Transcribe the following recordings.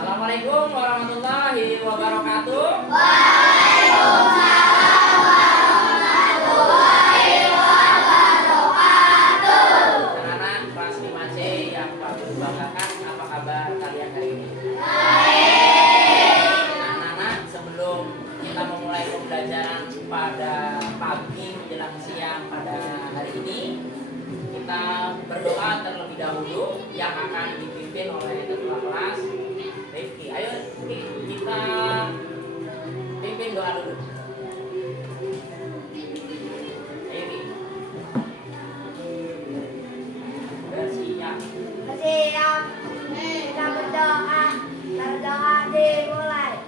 Assalamualaikum warahmatullahi wabarakatuh. Waalaikumsalam warahmatullahi wabarakatuh. Anak-anak kelas 5C yang Pak Guru banggakan, apa kabar kalian hari ini? Baik. Anak-anak, sebelum kita memulai pembelajaran pada pagi menjelang siang pada hari ini, kita berdoa terlebih dahulu yang akan dipimpin oleh ketua kelas Rifki. Ayo Rifki, kita pimpin doa dulu. Ayo Rifki. Bersiap. Siap. Kita berdoa. Berdoa dimulai.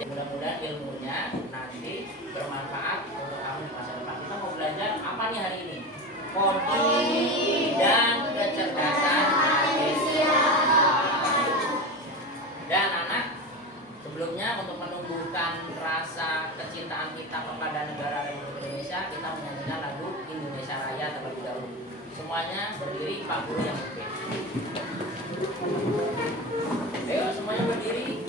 Mudah-mudahan ilmunya nanti bermanfaat untuk kamu di masa depan. Kita mau belajar apa nih hari ini? Kode dan kecerdasan artifisial. Dan anak, sebelumnya untuk menumbuhkan rasa kecintaan kita kepada negara Republik Indonesia, kita menyanyikan lagu Indonesia Raya terlebih dahulu. Semuanya berdiri, Pak Guru yang pimpin. Ayo semuanya berdiri.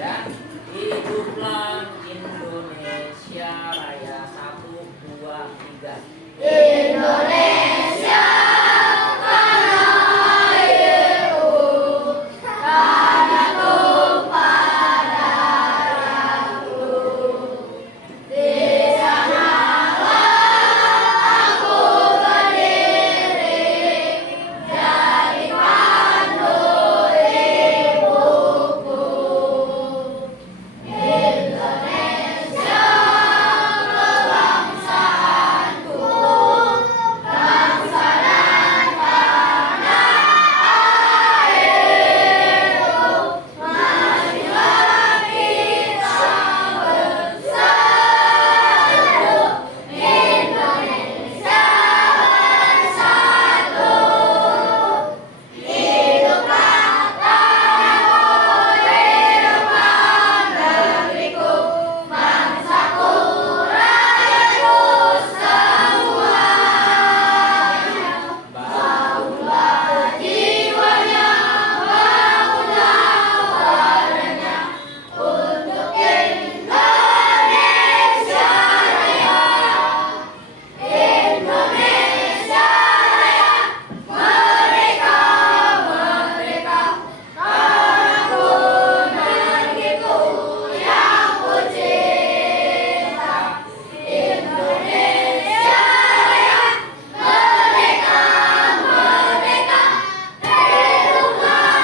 Dan hiduplah Indonesia Raya. 1, 2, 3. Indonesia tanah airku, tanah tumpah darahku. Di sanalah aku berdiri, jadi pandu ibuku. Indonesia kebangsaanku, bangsa dan tanah airku. Marilah kita bersatu, Indonesia bersatu. Hiduplah tanahku, hiduplah negeriku, bangsaku, rakyatku semuanya. Bangunlah jiwanya, bangunlah badannya, untuk Indonesia Raya. Indonesia Raya, merdeka, merdeka, tanahku, negeriku yang ku cinta. Indonesia Raya, merdeka, merdeka, hiduplah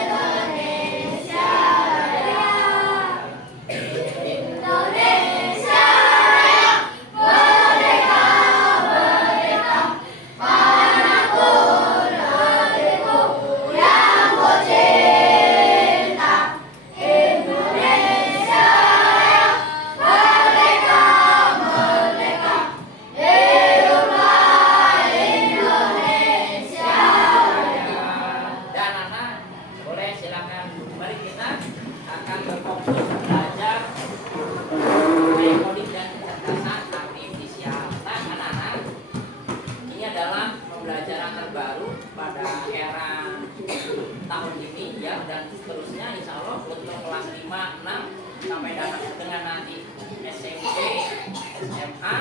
Indonesia Raya. Indonesia Raya, merdeka, merdeka, tanahku, negeriku yang ku cinta. Indonesia Raya, merdeka, merdeka, hiduplah Indonesia Raya. Dan anak, boleh silakan. Mari kita akan berfokus belajar metode dan kecerdasan artifisial. Nah, anak-anak, ini adalah pembelajaran terbaru pada era tahun ini ya, dan seterusnya insya Allah untuk kelas 5, 6 sampai dengan nanti SMP, SMA,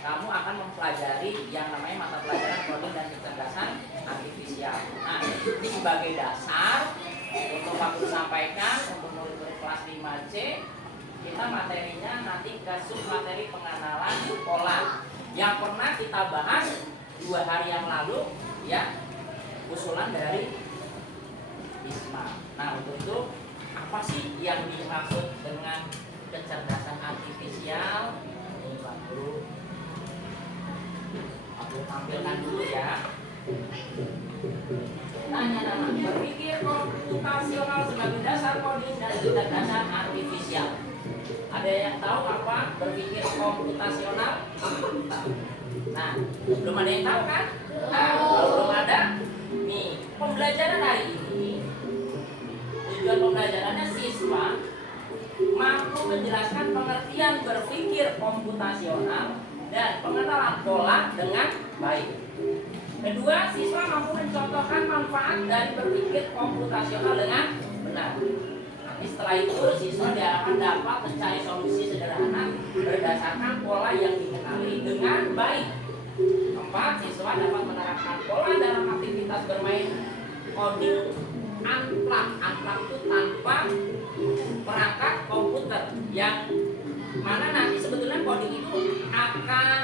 kamu akan mempelajari yang namanya mata pelajaran coding dan kecerdasan artifisial. Nah, ini sebagai dasar untuk waktu sampaikan untuk murid-murid kelas 5C, kita materinya nanti ke sub materi pengenalan pola yang pernah kita bahas 2 hari yang lalu ya, usulan dari ISMA. Nah, untuk itu apa sih yang dimaksud dengan kecerdasan artifisial? Ini Pak Guru, aku tampilkan dulu ya. Tanya nama, berpikir komputasional sebagai dasar coding dan kecerdasan artifisial. Ada yang tahu apa berpikir komputasional? Nah, belum ada yang tahu kan? Nah, kalau belum ada, nih pembelajaran hari ini tujuan pembelajarannya siswa mampu menjelaskan pengertian berpikir komputasional dan pengenalan pola dengan baik. Kedua, siswa mampu mencontohkan manfaat dari berpikir komputasional dengan benar. Nanti setelah itu siswa diharapkan dapat mencari solusi sederhana berdasarkan pola yang dikenali dengan baik. Keempat, siswa dapat menerapkan pola dalam aktivitas bermain coding unplug. Unplug itu tanpa perangkat komputer, yang mana nanti sebetulnya coding itu akan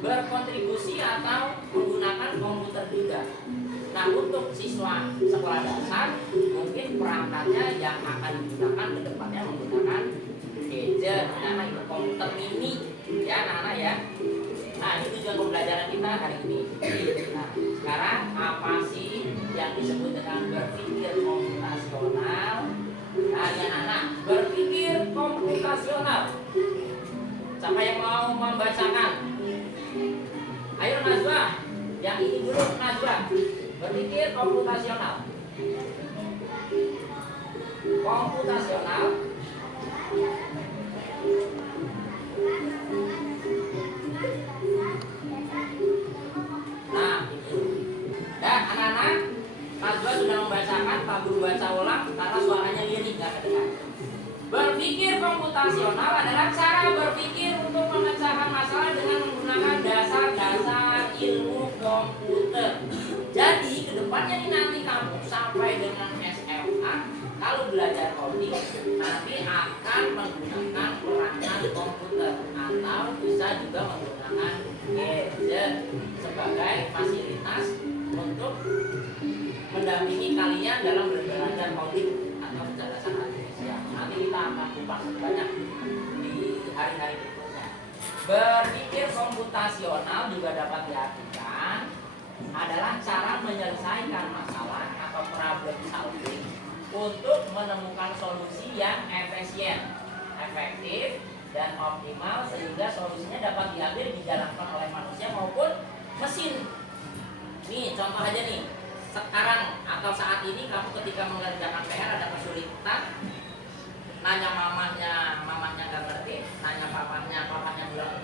berkontribusi atau menggunakan komputer juga. Nah, untuk siswa sekolah dasar mungkin perangkatnya yang akan digunakan ke depannya menggunakan gadget, karena itu komputer mini ya anak-anak ya. Nah, ini tujuan pembelajaran kita hari ini. Nah, sekarang apa sih yang disebut dengan berpikir komputasional? Nah, ya anak-anak, berpikir komputasional. Siapa yang mau membacakan? Ayo Najwa, yang ini dulu Najwa. Berpikir komputasional. Komputasional. Nah, itu. Dan anak-anak, Najwa sudah membacakan, Pak Guru baca ulang karena suaranya lirik nggak kedengar. Berpikir komputasional adalah cara berpikir untuk memecahkan masalah dengan menggunakan dasar-dasar ilmu komputer. Jadi kedepannya ini nanti kamu sampai dengan SMA, kalau belajar coding nanti akan menggunakan perangkat komputer atau bisa juga menggunakan gadget sebagai fasilitas untuk mendampingi kalian dalam belajar coding atau kecerdasan artifisial. Nanti kita akan kupas banyak di hari-hari berikutnya. Berpikir komputasional juga dapat diartikan adalah cara menyelesaikan masalah atau problem solving untuk menemukan solusi yang efisien, efektif, dan optimal sehingga solusinya dapat diambil dijalankan oleh manusia maupun mesin. Nih contoh aja nih, sekarang atau saat ini kamu ketika mengerjakan PR ada kesulitan, nanya mamanya nggak ngerti, nanya papanya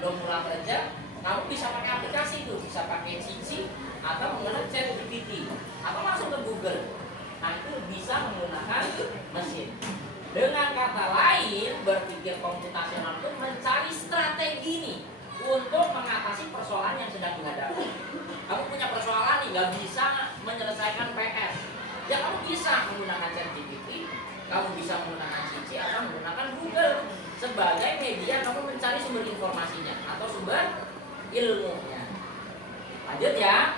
belum pulang kerja, kamu bisa pakai aplikasi itu, bisa pakai Cici atau menggunakan ChatGPT atau langsung ke Google. Nah, itu bisa menggunakan mesin. Dengan kata lain, berpikir komputasional itu mencari strategi nih untuk mengatasi persoalan yang sedang dihadapi. Kamu punya persoalan nih, nggak bisa menyelesaikan PR, ya kamu bisa menggunakan ChatGPT, kamu bisa menggunakan Cici atau menggunakan Google sebagai media kamu mencari sumber informasinya atau sumber ilmunya. Lanjut ya.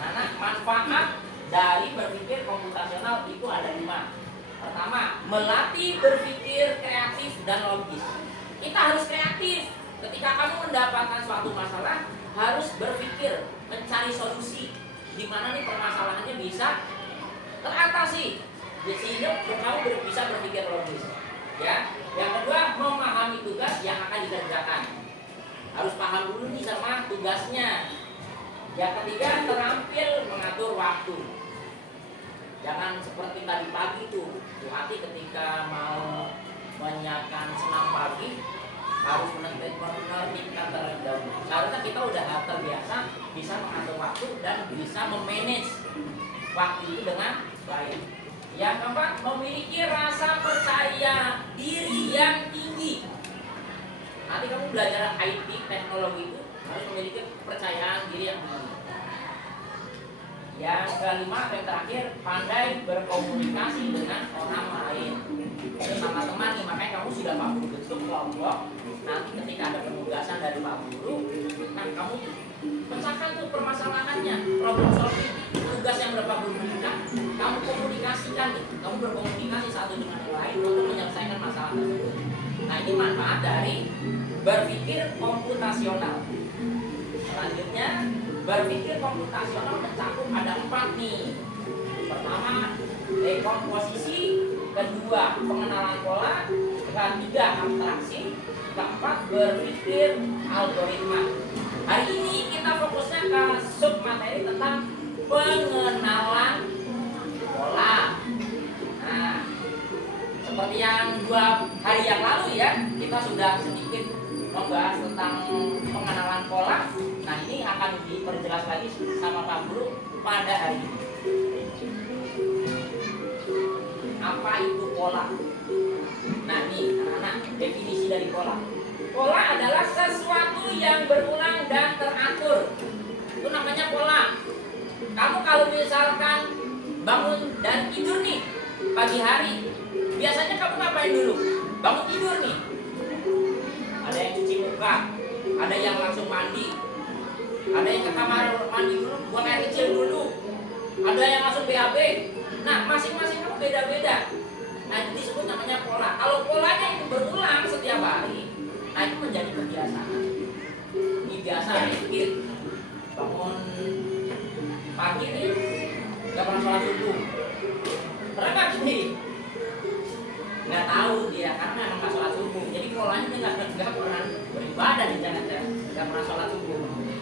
Nah, manfaat dari berpikir komputasional itu ada 5. Pertama, melatih berpikir kreatif dan logis. Kita harus kreatif. Ketika kamu mendapatkan suatu masalah, harus berpikir, mencari solusi di mana nih permasalahannya bisa teratasi. Sehingga kamu bisa berpikir logis. Ya. Yang kedua, memahami tugas yang akan dikerjakan. Harus paham dulu nih sama tugasnya. Yang ketiga, terampil mengatur waktu. Jangan seperti tadi pagi tuh, hati ketika mau menyiapkan senam pagi harus menertibkan terlebih dahulu. Seharusnya kita udah terbiasa bisa mengatur waktu dan bisa memanage waktu itu dengan baik. Yang keempat, memiliki rasa percaya diri yang tinggi. Nanti kamu belajar IT, teknologi itu harus memiliki kepercayaan diri yang tinggi. Yang kelima, yang terakhir, pandai berkomunikasi dengan orang lain bersama teman nih. Makanya kamu sudah Pak Guru bentuk kelompok. Nanti ketika ada penugasan dari Pak Guru, nah kamu pecahkan tuh permasalahan dasarnya problem solving. Tugas yang berapa berbeda, kamu komunikasikan nih, kamu berkomunikasi satu dengan yang lain untuk menyelesaikan masalah tersebut. Nah ini manfaat dari berpikir komputasional. Selanjutnya berpikir komputasional mencakup ada 4 nih. Pertama dekomposisi, kedua pengenalan pola, ketiga abstraksi, keempat berpikir algoritma. Hari ini kita fokusnya ke sub materi tentang pengenalan pola. Nah, seperti yang 2 hari yang lalu ya, kita sudah sedikit membahas tentang pengenalan pola. Nah, ini akan diperjelas lagi sama Pak Guru pada hari ini. Apa itu pola? Nah, ini anak-anak definisi dari pola. Pola adalah sesuatu yang berulang dan teratur. Itu namanya pola. Kamu kalau misalkan bangun dan tidur nih pagi hari, biasanya kamu ngapain dulu? Bangun tidur nih. Ada yang cuci muka, ada yang langsung mandi, ada yang ke kamar mandi dulu, buang air kecil dulu, ada yang langsung BAB. Nah, masing-masing kamu beda-beda. Nah, itu disebut namanya pola. Kalau polanya itu berulang setiap hari, nah itu menjadi kebiasaan. Ini biasa dikit bangun pagi nih, nggak pernah sholat subuh. Pernah nggak sih? Nggak tahu dia karena emang nggak sholat subuh. Jadi polanya dia nggak pernah beribadah di jangan-jangan nggak pernah sholat subuh.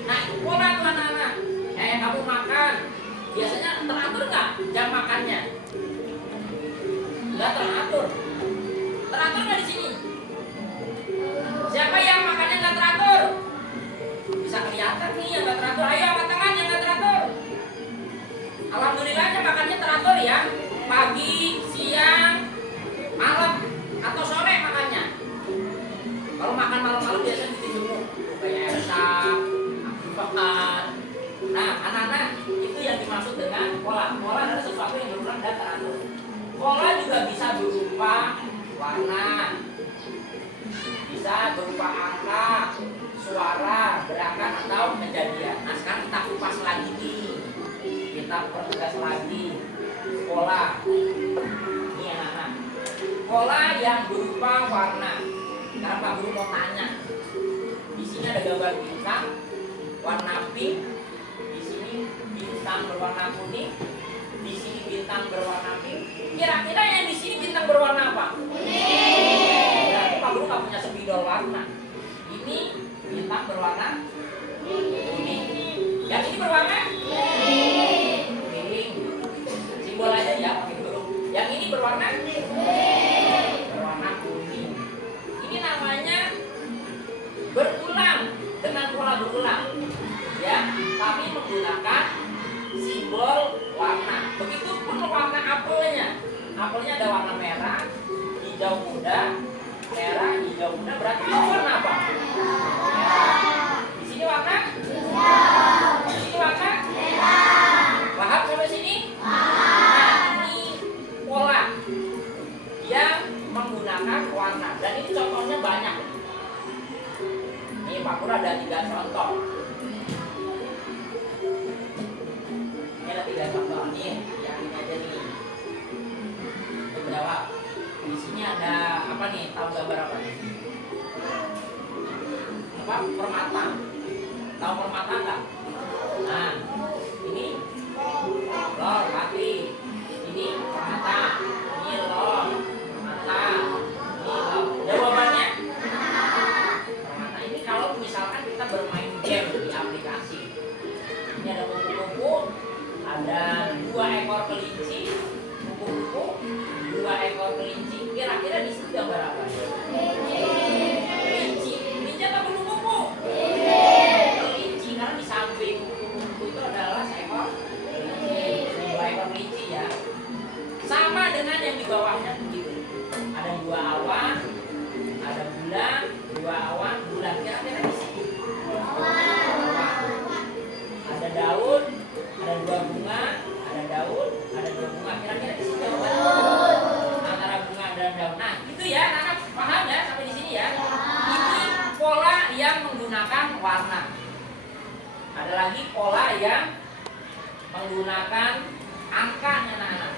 Nah itu pola tuh anak-anak. Kamu makan, biasanya teratur nggak jam makannya? Nggak teratur. Teratur nggak di sini? Siapa yang makannya nggak teratur? Bisa kelihatan nih yang nggak teratur. Ayo angkat tangan yang nggak teratur. Alhamdulillahnya makannya teratur ya. Pagi, siang, malam atau sore makannya. Kalau makan malam-malam biasanya dijemur kayak Elsa, makan. Nah, anak-anak itu yang dimaksud dengan pola. Pola adalah sesuatu yang berulang dan teratur. Pola juga bisa berupa warna, bisa berupa angka, suara, gerakan atau kejadian. Nah, sekarang kita kupas lagi nih. Kita pertegas lagi pola. Ini anak-anak. Pola yang berupa warna. Sekarang Pak Guru mau tanya. Di sini ada gambar bintang warna pink. Di sini bintang berwarna kuning. Di sini bintang berwarna pink. Kira-kira yang di sini bintang berwarna apa? Kuning. Berarti Pak Guru nggak punya spidol warna. Ini bintang berwarna kuning. Yang ini berwarna kuning. Simbol aja ya Pak Guru. Yang ini berwarna berwarna kuning. Ini namanya berulang dengan pola berulang. Ya, kami menggunakan simbol warna. Begitupun warna apelnya. Apelnya ada warna merah, hijau muda, merah, hijau muda. Berarti ini warna apa? Merah. Di sini warna? Di sini warna? Merah. Paham sampai sini? Nah, ini pola yang menggunakan warna. Dan ini contohnya banyak. Ini Pak Guru ada 3 contoh. Ini ada 3 contoh nih, yang ini aja nih. Jawab. Di sini ada apa nih? Tahu gambar apa nih? Apa? Permata. Tahu permata nggak? Nah, ini lor mati. Ini permata. Ini lor permata. Ini lor. Jawabannya? Permata. Ini kalau misalkan kita bermain game di aplikasi. Ini ada kupu-kupu, ada 2 ekor kelinci, kupu-kupu, 2 ekor kelinci. Kira-kira di sini gambar apa? Kelinci. Kelinci atau kupu-kupu? Kelinci, karena di samping kupu-kupu itu adalah seekor kelinci. 2 ekor kelinci ya. Sama dengan yang di bawahnya begitu. Ada 2 awan, ada bulan, 2 awan, bulan. Kira-kira di sini. Ada daun, ada 2 bunga, ada daun, ada 2 bunga. Kira-kira di sini antara bunga dan daun. Nah, itu ya, anak paham ya sampai di sini ya. Ini pola yang menggunakan warna. Ada lagi pola yang menggunakan angkanya anak-anak.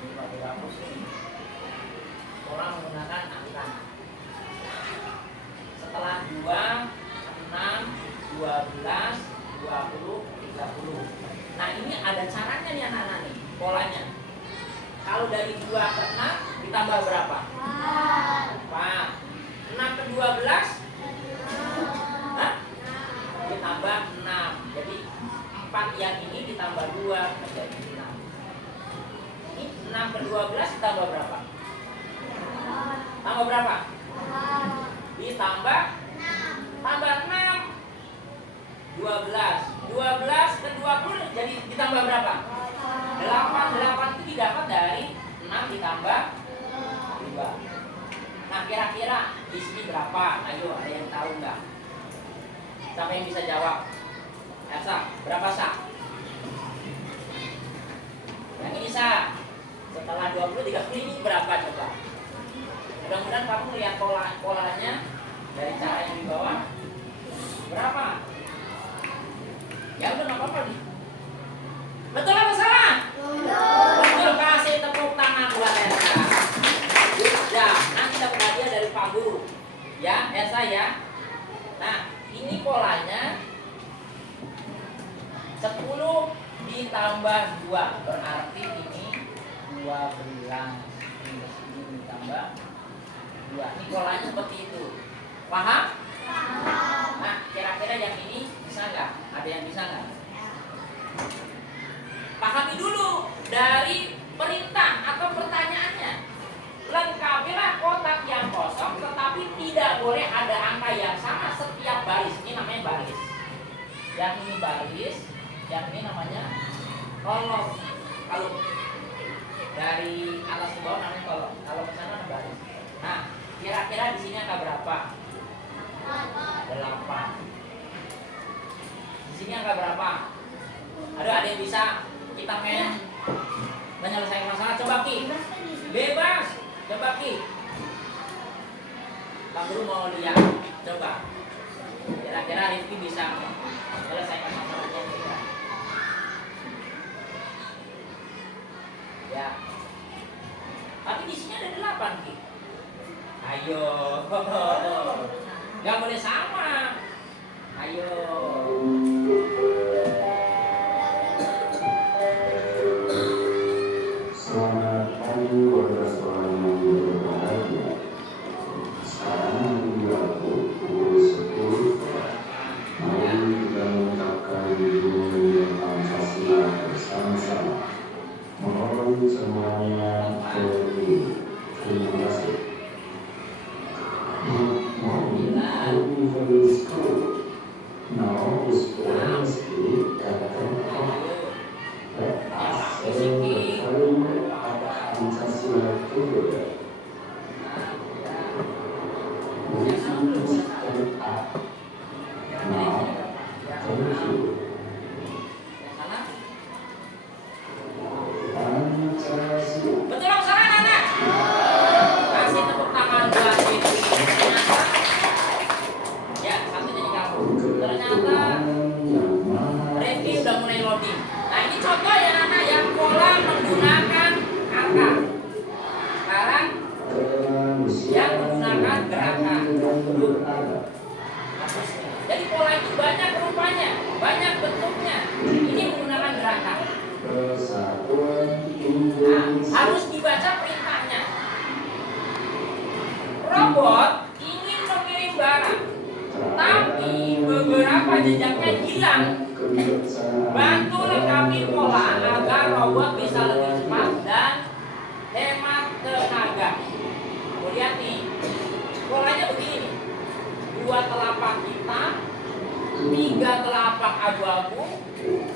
Ini Pak dihapus ini. Pola menggunakan angka. Setelah 2, 6, 12, 20, 30. Nah ini ada caranya nih anak-anak nih, polanya. Kalau dari 2 ke 6 ditambah berapa? 4. 6 ke 12 Hah? Ditambah 6. Jadi 4 yang ini ditambah 2 menjadi 6. Ini 6 ke 12 ditambah berapa? Tambah berapa? Ditambah tambah 6. 12. 12 ke 20 jadi ditambah berapa? 8. 8 itu didapat dari 6 ditambah 2. Nah kira-kira di sini berapa? Ayo ada yang tahu nggak? Siapa yang bisa jawab? Elsa, berapa Sa? Yang ini Sa. Setelah 20 30 ini berapa coba? Mudah-mudahan kamu lihat polanya dari cara yang di bawah. Berapa? Ya udah nggak apa-apa nih. Betul atau salah? Betul. Kasih tepuk tangan buat Elsa. Ya, nanti dapat hadiah dari Pak Guru. Ya, Elsa ya. Nah, ini polanya 10 ditambah 2 berarti ini 12. Ini ditambah 2. Ini polanya seperti itu. Paham? Nah, kira-kira yang ini bisa nggak? Ada yang bisa nggak? Pahami dulu dari perintah atau pertanyaannya. Lengkapilah kotak yang kosong, tetapi tidak boleh ada angka yang sama setiap baris. Ini namanya baris. Yang ini baris, yang ini namanya kolom. Kalau dari atas ke bawah namanya kolom. Kalau ke sana baris. Nah, kira-kira di sini angka berapa? 8. Di sini angka berapa? Ada yang bisa kita main menyelesaikan masalah? Coba Ki. Bebas. Coba Ki. Pak Guru mau lihat. Coba. Kira-kira Rifki bisa menyelesaikan masalahnya tidak? Ya. Tapi di sini ada 8 Ki. Ayo. Gak boleh sama. Ayo. Selamat pagi warga sekolah yang berbahagia. Sekarang juga pukul 10. Mari kita mengucapkan bunyi Pancasila bersama-sama. Mohon semuanya berdiri. Terima kasih. Good morning. Happy for the school. Now the school is at 10 Let us celebrate Pancasila together. We stand up. Now, thank you. Pancasila. Betul atau salah anak? Kasih tepuk tangan buat Rifki. Ternyata ya, satunya di kamu. Ternyata Rifki udah mulai loading. Nah ini contoh ya anak yang pola menggunakan angka. Sekarang yang menggunakan gerakan. Jadi pola itu banyak rupanya, banyak bentuknya. Ini menggunakan gerakan. Nah, harus dibaca perintahnya. Robot ingin mengirim barang, tapi beberapa jejaknya hilang. Bantu lengkapi pola agar robot bisa lebih cepat dan hemat tenaga. Lihat nih, polanya begini: 2 telapak hitam, 3 telapak abu-abu, 2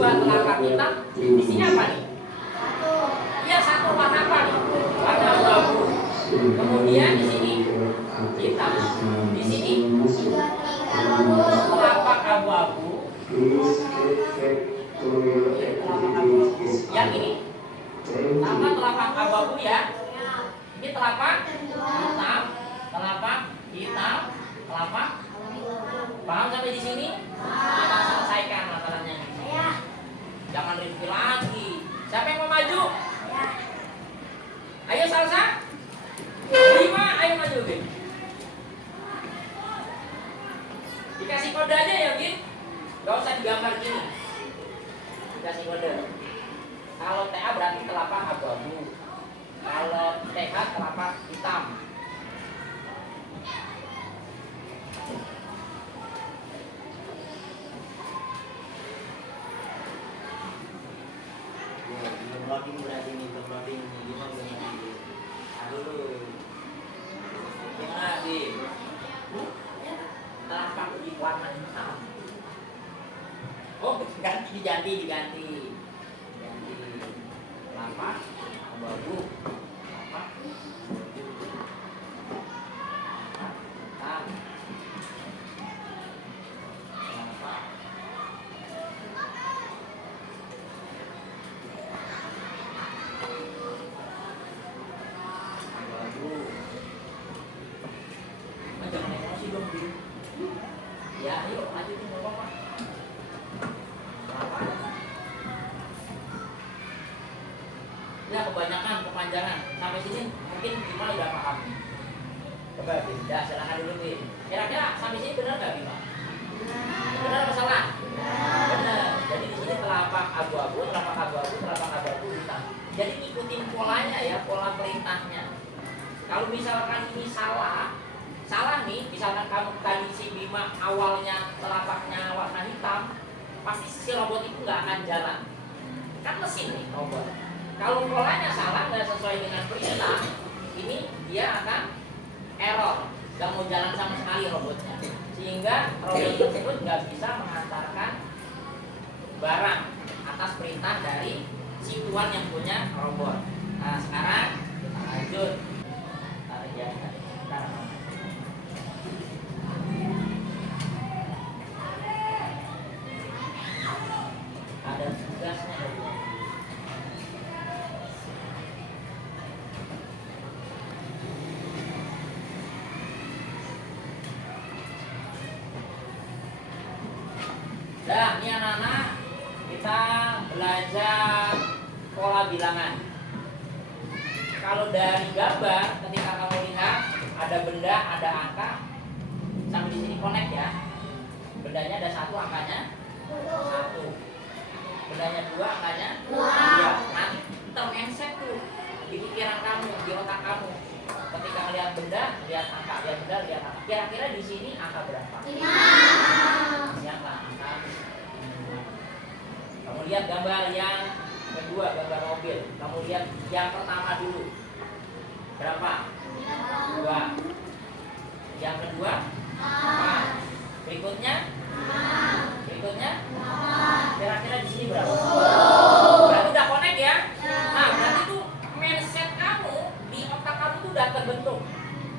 telapak hitam. Di sini apa nih? Iya, 1 warna apa nih? Warna abu-abu. Kemudian di sini hitam. Di sini telapak abu-abu. Yang ini sama telapak abu-abu ya. Ini telapak hitam, telapak hitam, telapak. Paham sampai di sini? Kita Jangan review lagi. Siapa yang mau maju? Ayo Salsa. 5, ayo maju Bin. Dikasih kode aja ya Bin. Gak usah digambar gini. Dikasih kode. Kalau TA berarti telapak abu-abu. Kalau TH telapak hitam. Loading berarti nih, loading gimana berarti? Aduh, Gimana Bin? Telapak di warna hitam. Oh, diganti. Telapak abu-abu. Telapak hitam. Telapak abu-abu. Jangan emosi dong Bin. Ya, ayo lanjutin nggak apa-apa. Telapak. Ya kebanyakan kepanjangan. Sampai sini mungkin Bima udah paham. Coba Bin, ya silahkan dulu Bin. Kira-kira sampai sini benar nggak Bima? Benar apa salah? Benar. Jadi di sini telapak abu-abu hitam. Jadi ikutin polanya ya, pola perintahnya. Kalau misalkan ini salah nih, misalkan kamu tadi si Bima awalnya telapaknya warna hitam, pasti si robot itu nggak akan jalan. Kan mesin nih robot. Kalau polanya salah, nggak sesuai dengan perintah, ini dia akan error, nggak mau jalan sama sekali robotnya, sehingga robot tersebut nggak bisa mengantarkan barang atas perintah dari si tuan yang punya robot. Nah sekarang kita lanjut. Tarik ya, tarik. Ada tugasnya dari Nah, ini anak-anak kita belajar pola bilangan. Kalau dari gambar, ketika kamu lihat ada benda, ada angka, sampai di sini connect ya. Bendanya ada 1, angkanya 1. Bendanya 2, angkanya 2. Nanti termenset tuh di pikiran kamu, di otak kamu. Ketika melihat benda, lihat angka, lihat benda, lihat angka. Kira-kira di sini angka berapa? 5. Siapa angka? Kamu lihat gambar yang kedua, gambar mobil. Kamu lihat yang pertama dulu. Berapa? 2. Yang kedua? 4. Berikutnya? Berikutnya? Kira-kira di sini berapa? Berarti udah connect ya? Nah, berarti tuh mindset kamu di otak kamu tuh udah terbentuk.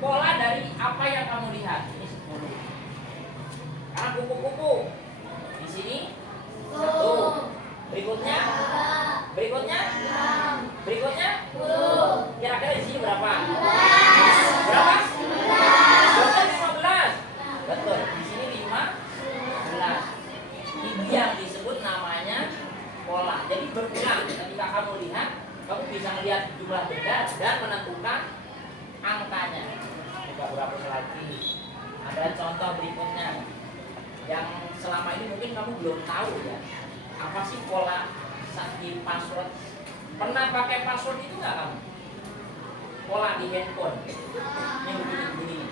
Pola dari apa yang kamu lihat. Ini 10. Karena kupu-kupu. Di sini 1. Berikutnya? Berikutnya? Berikutnya? Kira-kira di sini berapa? Berapa? 15. Betul. Di sini 15. Ini yang disebut namanya pola. Jadi berulang. Ketika kamu lihat, kamu bisa melihat jumlah benda dan menentukan angkanya. Coba berapa lagi? Ada contoh berikutnya yang selama ini mungkin kamu belum tahu ya. Apa sih pola di password? Pernah pakai password itu nggak kamu? Pola di handphone ini begini.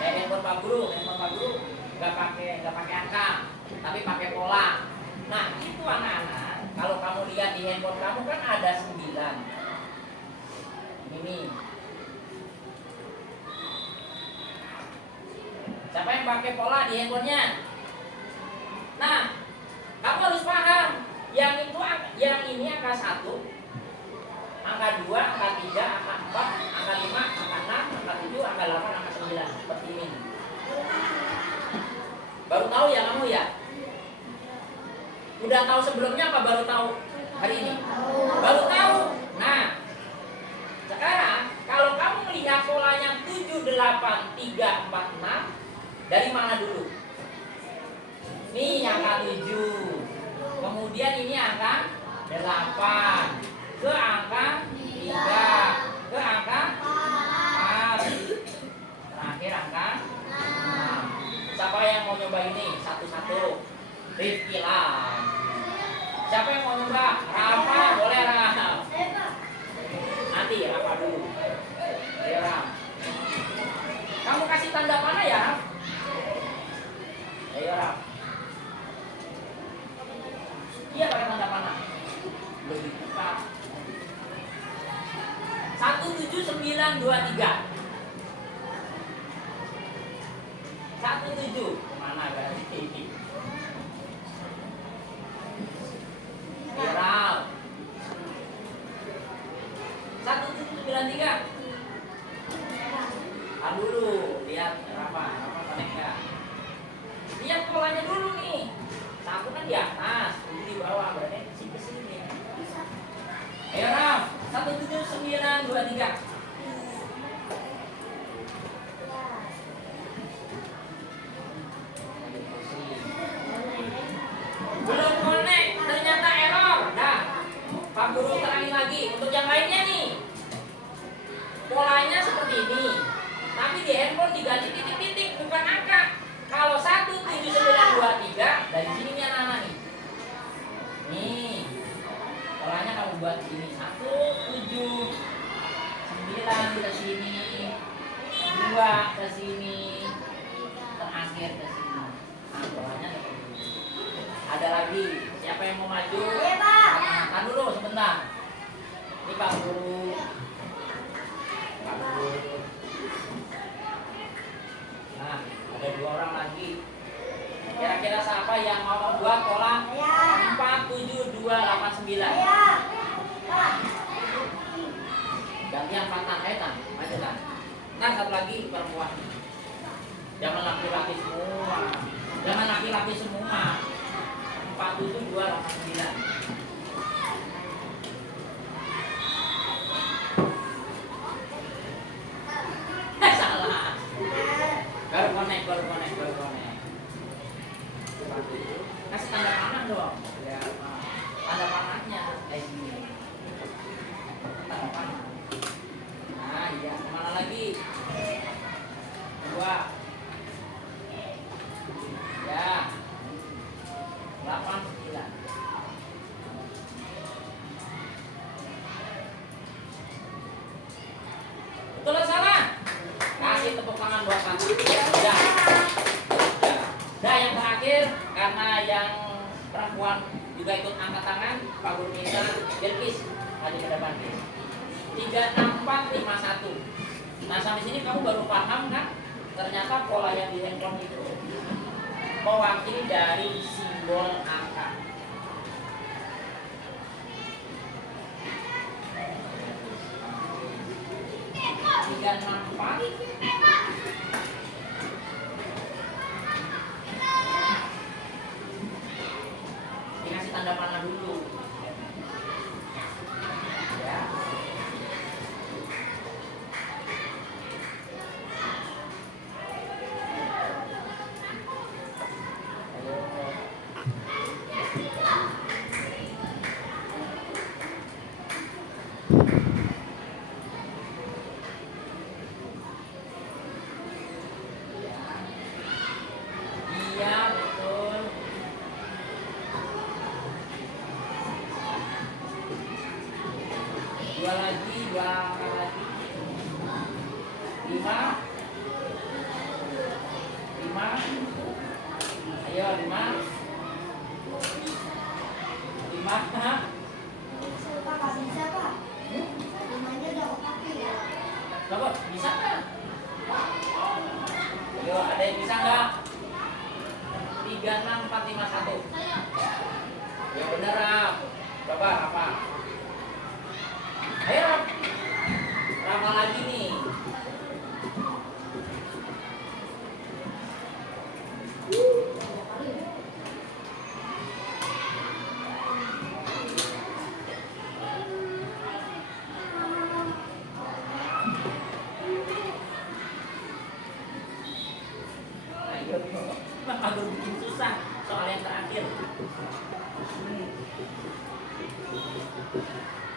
Kayak handphone Pak Guru nggak pakai angka, tapi pakai pola. Nah itu anak-anak, kalau kamu lihat di handphone kamu kan ada 9. Ini. Siapa yang pakai pola di handphonenya? Nah, kamu harus paham yang ini angka 1, angka 2, angka 3, angka 4, angka 5, angka 6, angka 7, angka 8, angka 9 seperti ini. Baru tahu ya kamu ya? Udah tahu sebelumnya apa baru tahu hari ini? Baru tahu. Nah, sekarang kalau kamu melihat polanya 7, 8, 3, 4, 6, dari mana dulu? Nih angka 7. Kemudian ini angka 8. Ke angka 3. Ke angka 4. Terakhir angka 6. Siapa yang mau nyoba ini? Satu-satu. Rifki lah. Siapa yang mau nyoba? Rafa, boleh Rafa. Nanti Rafa dulu. Ayo Rafa. Kamu kasih tanda mana ya? Ayo Rafa. Iya pakai tanda panah. Lebih cepat. 17923. 17 kemana berarti ini? Viral. 1793. Dulu lihat Rafa connect nggak? Lihat polanya dulu nih. Satu kan di atas, ini di bawah, berarti ke sini. Ayo Raf, 17923. Belum connect, ternyata error. Nah, Pak Guru terangin lagi. Untuk yang lainnya nih, polanya seperti ini. Tapi di handphone diganti titik-titik, bukan angka. Kalau 17923 dari sini nih anak-anak nih. Nih, polanya kamu buat ini 179 ke sini, 2 ke sini, terakhir ke sini. Nah, polanya seperti ini. Ada lagi, siapa yang mau maju? Tahan dulu sebentar. Ini Pak Guru. Pak Guru. Nah, ada 2 orang lagi. Kira-kira siapa yang mau membuat pola 47289? Gantian Fatan, maju kan. Nah, satu lagi perempuan. Jangan laki-laki semua. Jangan laki-laki semua. 47289. Salah. Baru connect. Kasih tanda panah dong. Ya, tanda panahnya kayak gini. Tanda panah. Nah, iya. Kemana lagi? 2. Ya. 89. Betul atau salah? Kasih tepuk tangan buat Pak. Ya. Nah, yang terakhir, karena yang perempuan juga ikut angkat tangan, Pak Guru minta Bilkis maju ke depan. 36451. Nah, sampai sini kamu baru paham kan? Ternyata pola yang di handphone itu mewakili dari simbol angka. Tiga enam empat. Dikasih tanda panah dulu. Ya. Iya, betul. Dua lagi, 2 angka lagi. 5. Ayo 5. 5. Coba bisa nggak? Ayo, ada yang bisa nggak? 36451. Ya bener, Raf. Coba apa? Ayo, Raf. Rafa lagi nih. Ayo, aduh bikin susah. soal yang terakhir.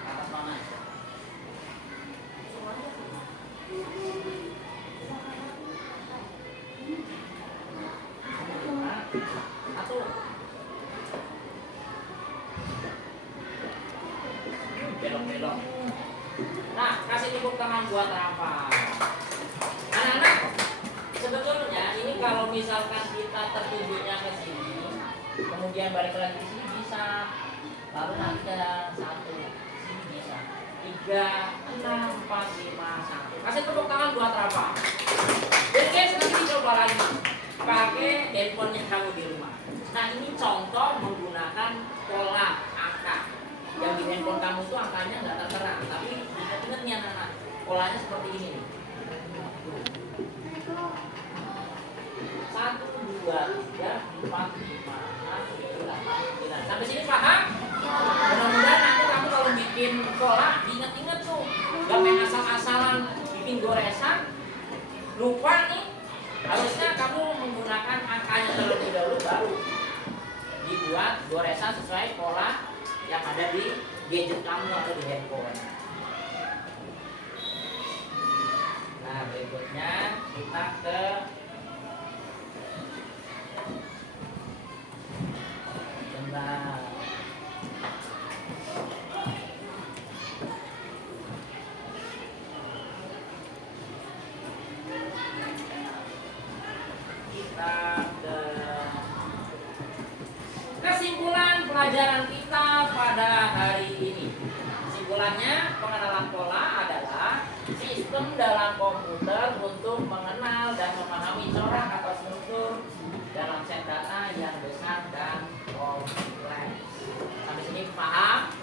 Atas mana? Satu. Belok-belok. Nah, kasih tepuk tangan buat Rafa. Anak-anak, sebetulnya ini kalau misalkan kita tertujunya ke sini, kemudian balik lagi ke sini bisa, lalu nanti ada 1, sini bisa, 3, 6, 4, 5, 1. Kasih tepuk tangan buat Rafa. Jadi guys, nanti dicoba lagi pakai handphonenya kamu di rumah. Nah, ini contoh menggunakan pola angka. Yang di handphone kamu tuh angkanya nggak tertera, tapi ingat-ingat nih anak-anak, polanya seperti ini nih. 1, 2, 3, 4, 5, 6, 7, 8, 9. Sampai sini paham? Mudah-mudahan nanti kamu kalau bikin pola ingat-ingat tuh, gak main asal-asalan bikin goresan, lupa nih. Harusnya kamu menggunakan angkanya terlebih dahulu baru dibuat goresan sesuai pola yang ada di gadget kamu atau di handphone. Nah, berikutnya kita ke jembatan. Kita ke kesimpulan pelajaran kita pada hari ini. Kesimpulannya, pengenalan pola adalah sistem dalam komputer untuk mengenal dan memahami corak atau struktur dalam set data yang besar dan kompleks. Sampai sini paham?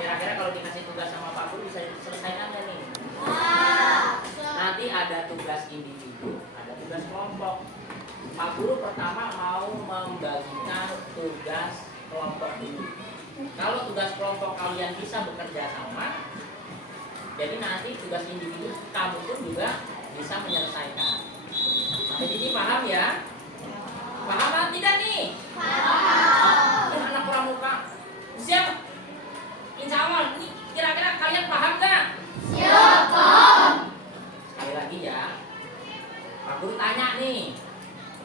Kira-kira kalau dikasih tugas sama Pak Guru bisa diselesaikan nggak nih? Nanti ada tugas individu, ada tugas kelompok. Pak Guru pertama mau membagikan tugas kelompok dulu. Kalau tugas kelompok kalian bisa bekerja sama, jadi nanti tugas individu kamu pun juga bisa menyelesaikan. Sampai sini paham ya? Paham atau tidak nih? Paham. Anak pramuka siap? Insya Allah, ini kira-kira kalian paham nggak? Siap, paham. Sekali lagi ya, Pak Guru tanya nih,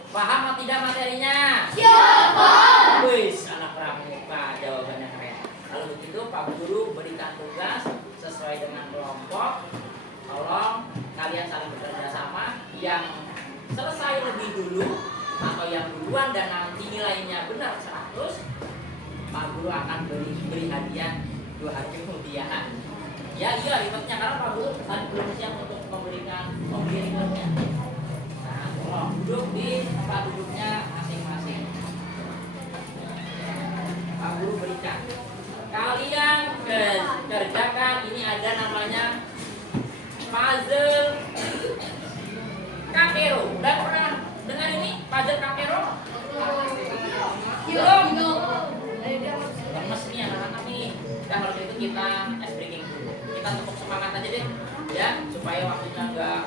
paham atau tidak materinya? Siap, paham. Wis, anak pramuka jawabannya keren. Kalau begitu Pak Guru berikan tugas sesuai dengan kelompok. Tolong kalian saling bekerja sama. Yang selesai lebih dulu atau yang duluan dan nanti nilainya benar 100, Pak Guru akan beri hadiah 2 hari kemudian. Ya iya ribetnya karena Pak Guru tadi belum siap untuk memberikan ribetnya. Nah, tolong duduk di tempat duduknya masing-masing. Pak Guru berikan. Kalian kerjakan, ini ada namanya puzzle Kakero. Udah pernah dengar ini puzzle Kakero? Belum? Lemes nih anak-anak nih. Nah, kalau gitu kita ice breaking dulu. Kita tepuk semangat aja deh, ya, supaya waktunya nggak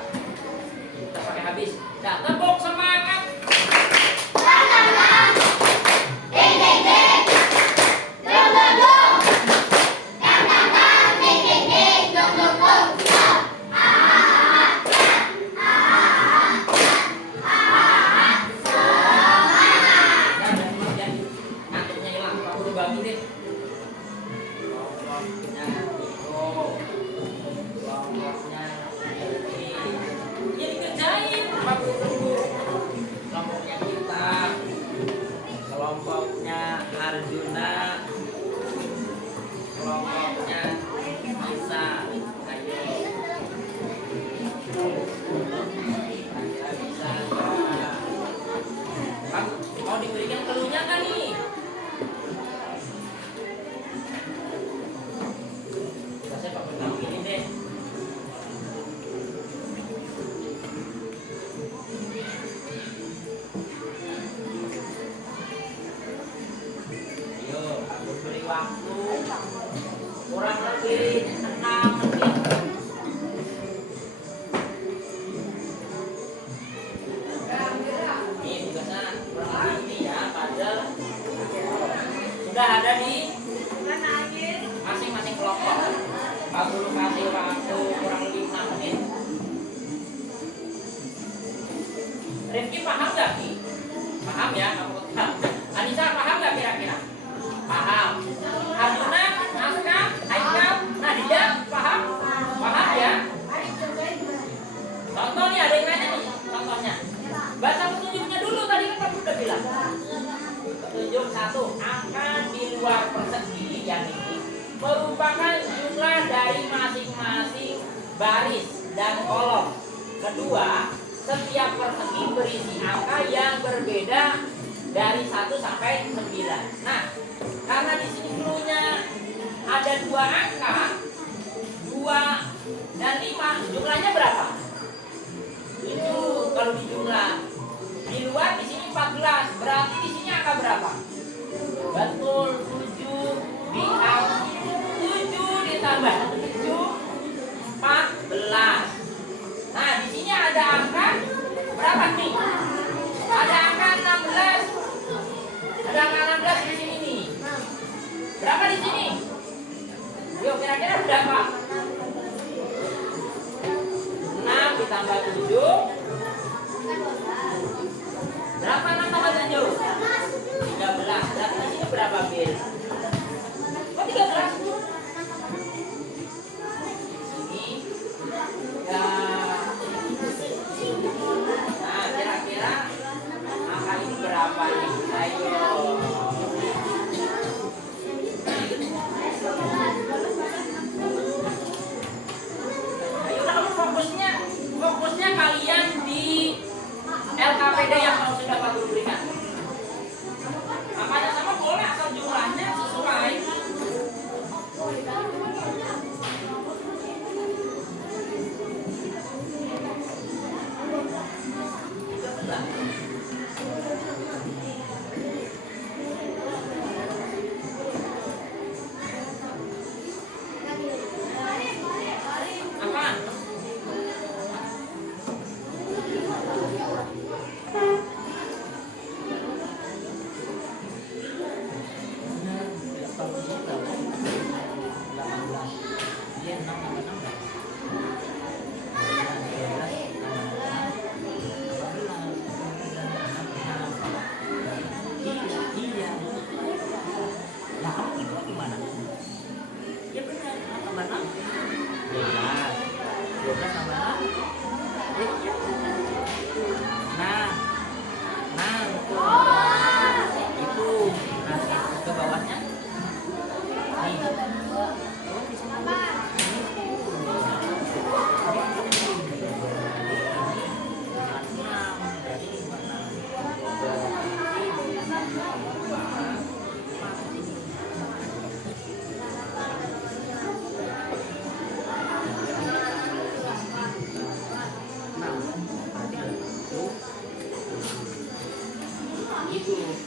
terpakai habis. Nah, tepuk semangat. Ya dikerjain, Pak Guru. sudah ada di masing-masing kelompok. Pak Guru kasih waktu kurang lebih 6 menit. Rifki paham nggak, Ki? Paham ya? Kamu paham. Anissa paham nggak kira-kira? Paham. Arjuna, Aska, Aikam, Nadia paham? Paham ya? Contoh nih, ada yang nanya nih. Contohnya. Baca petunjuknya dulu, tadi kan Pak udah bilang. Petunjuk 1, angka di luar persegi yang ini merupakan jumlah dari masing-masing baris dan kolom. Kedua, setiap persegi berisi angka yang berbeda dari 1 sampai 9. Nah, karena di sini dulunya ada 2 angka, 2 dan 5, jumlahnya berapa? 7 kalau dijumlah. Di luar di sini 14, berarti di sini angka berapa? Betul, 7 ditambah 7, 14. Nah, di sini ada angka berapa nih? Ada angka 16. Ada angka 16 di sini nih. Berapa di sini? Yuk, kira-kira berapa? 6 ditambah 7. Berapa 6 tambah 7? 13. Berarti di sini berapa, Bil? Kok 13? Ini ya. Nah, kira-kira angka ini berapa nih? Ayo. Ayo, kamu fokusnya kalian di LKPD yang mau sudah Pak Guru berikan. Angkanya sama boleh asal jumlahnya sesuai.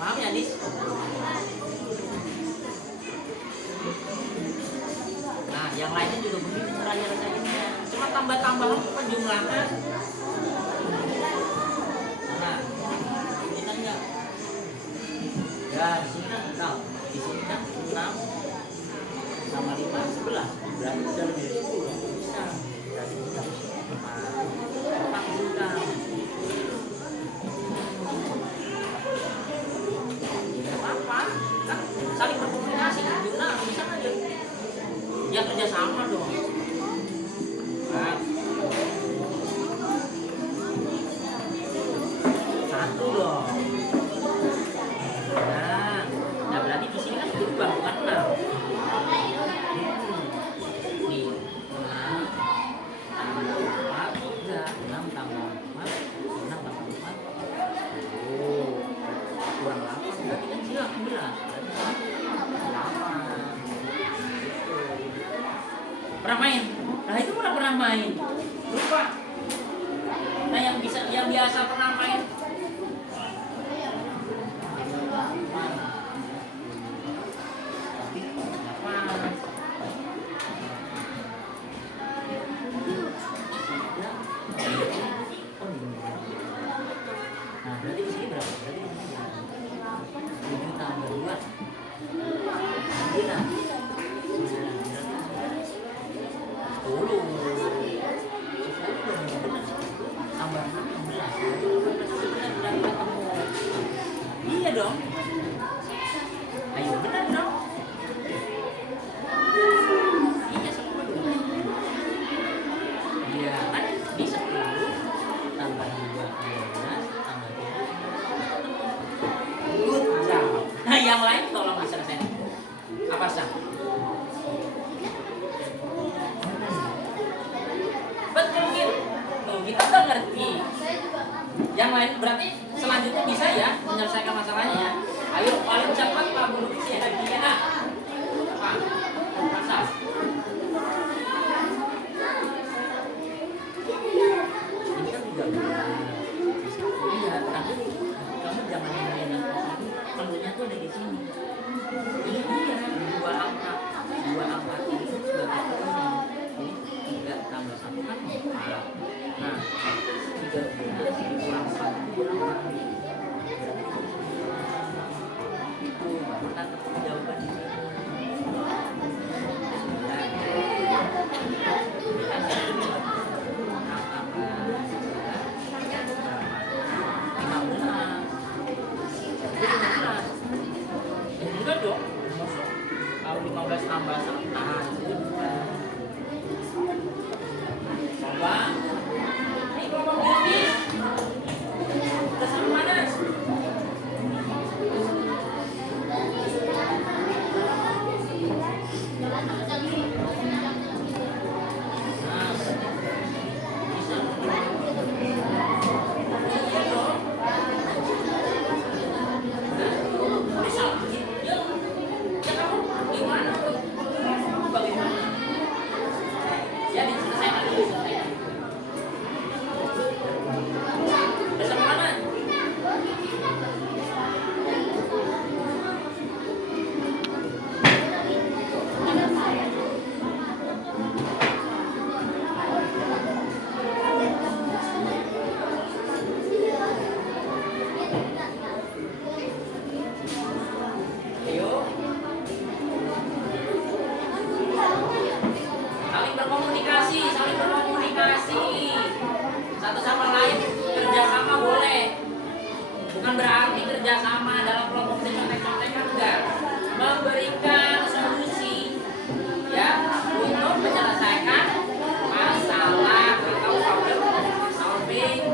Paham ya, Dis? Nah, yang lainnya juga begitu caranya resainnya. Cuma tambah-tambahan penjumlahan. Nah, ini kan enggak. Ya, di sini kan 6. Di sini kan 6 sama 5 11. Berarti udah lebih dari 10. Bisa. Berarti kita harus paksukan. Apa? Kan saling berkomunikasi. Nah, bisa aja. Ya kerjasama dong. Nah, 1 dong. Nah, berarti di sini kan berubah bukan 6. Nih, 6 tambah 4, 6 tambah 4, 6 tambah 4. Oh, kurang 8. Berarti kan 19. Pernah main? Nah, itu pernah main. Lupa. Nah, yang biasa pernah main. Nah, berarti di sini berapa? Berarti di sini 7 tambah 2. berarti selanjutnya bisa ya menyelesaikan masalahnya ya. Ayo paling cepat Pak Guru isi hadiah. Pak, masa? Ini kan juga iya, tapi kamu jangan nilai yang menunya tuh ada di sini. Ini dia dua angka ini sebagai penuh. Ini 3 tambah 1 kan 4. Nah, 13 dikurang 1 kurang 1. Itu baru kan ketemu jawaban di sini. Enggak dong, kalau 15 tambah 1 coba ini kelompok bisnis udah sampai mana? Nah, bisa iya dong. Bisa ya kamu gimana bagaimana ya diselesaikan dulu selesaikan. Udah sampai mana? Ayo. Saling berkomunikasi satu sama lain, kerjasama boleh, bukan berarti kerjasama dalam kelompok contek-contekan enggak, memberikan solusi ya untuk menyelesaikan masalah atau problem solving.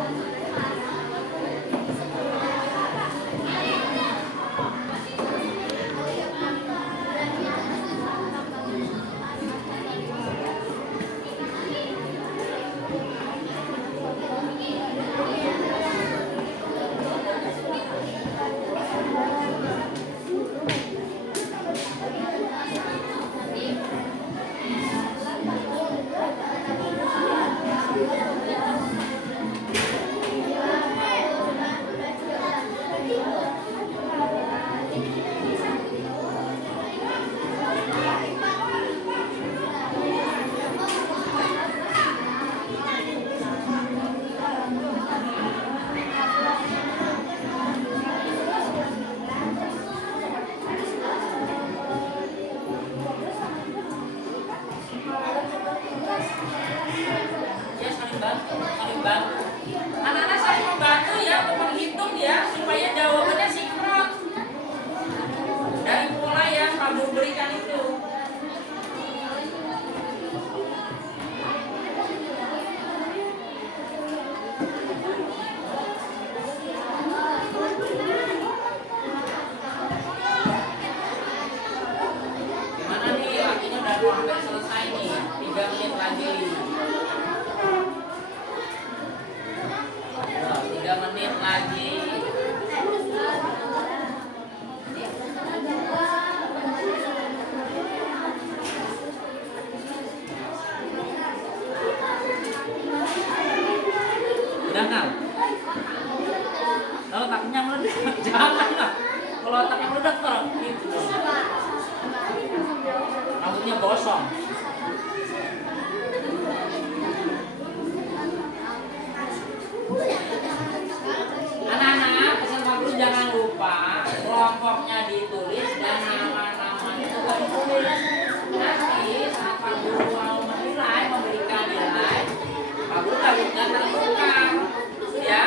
Ya saling bantu. Anak-anak saling membantu ya untuk menghitung ya supaya jawabannya sinkron dari pola yang kamu berikan itu. Gimana nih artinya udah hampir selesai nih, 3 menit lagi. 3 menit lagi. Udah kan? Kalau otaknya meledak, jangan lah. Kalau otaknya meledak terus gitu. Rambutnya gosong. Anak-anak, pesan Pak Guru jangan lupa kelompoknya ditulis dan nama-namanya juga ditulis. Nanti saat Pak Guru mau menilai, memberikan nilai, Pak Guru nggak tertukar, ya.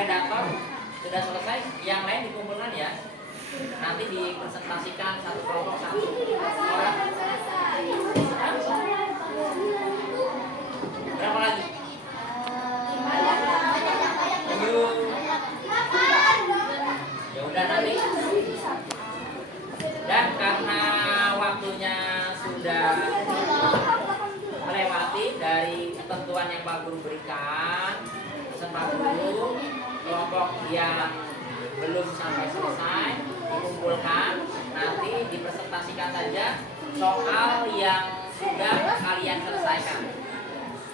predator sudah selesai, yang lain dikumpulkan ya. Nanti dipresentasikan satu kelompok satu orang. Berapa lagi? Ya udah nanti. Dan karena waktunya sudah melewati dari ketentuan yang Pak Guru berikan, pesan Pak Guru, kelompok yang belum sampai selesai dikumpulkan, nanti dipresentasikan saja soal yang sudah kalian selesaikan.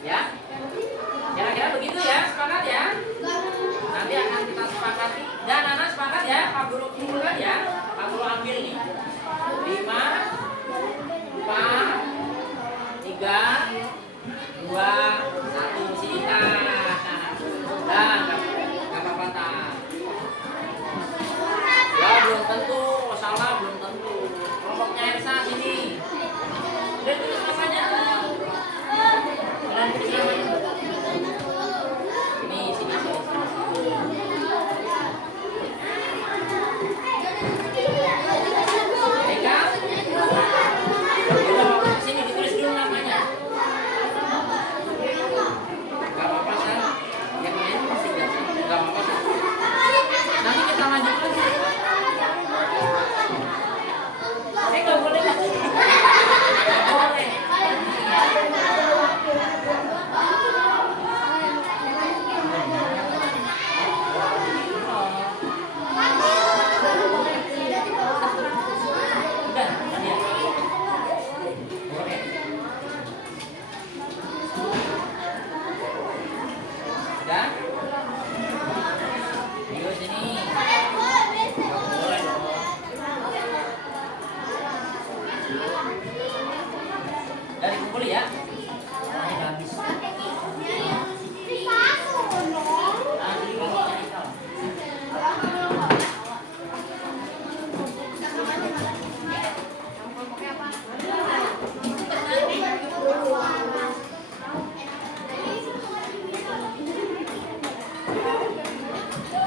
Ya, kira-kira begitu ya, sepakat ya? Nanti akan kita sepakati. Dan anak sepakat ya, Pak Guru kumpulkan ya. Pak Guru ambil nih 5, 4, 3, 2, 1, sini. Dan nggak apa-apa tak. Ya belum tentu, salah belum tentu. Kelompoknya Elsa sini. Dan tulis namanya. Dan tulis namanya. Ini sini. Sini ditulis dulu namanya. Gak apa-apa San. Yang lain pasti biasa. Gak apa-apa San. Nanti kita lanjut lagi. Gak boleh. Gak boleh. Dan ayo sini. Boleh dong. Dari kumpul ya. Ini habis.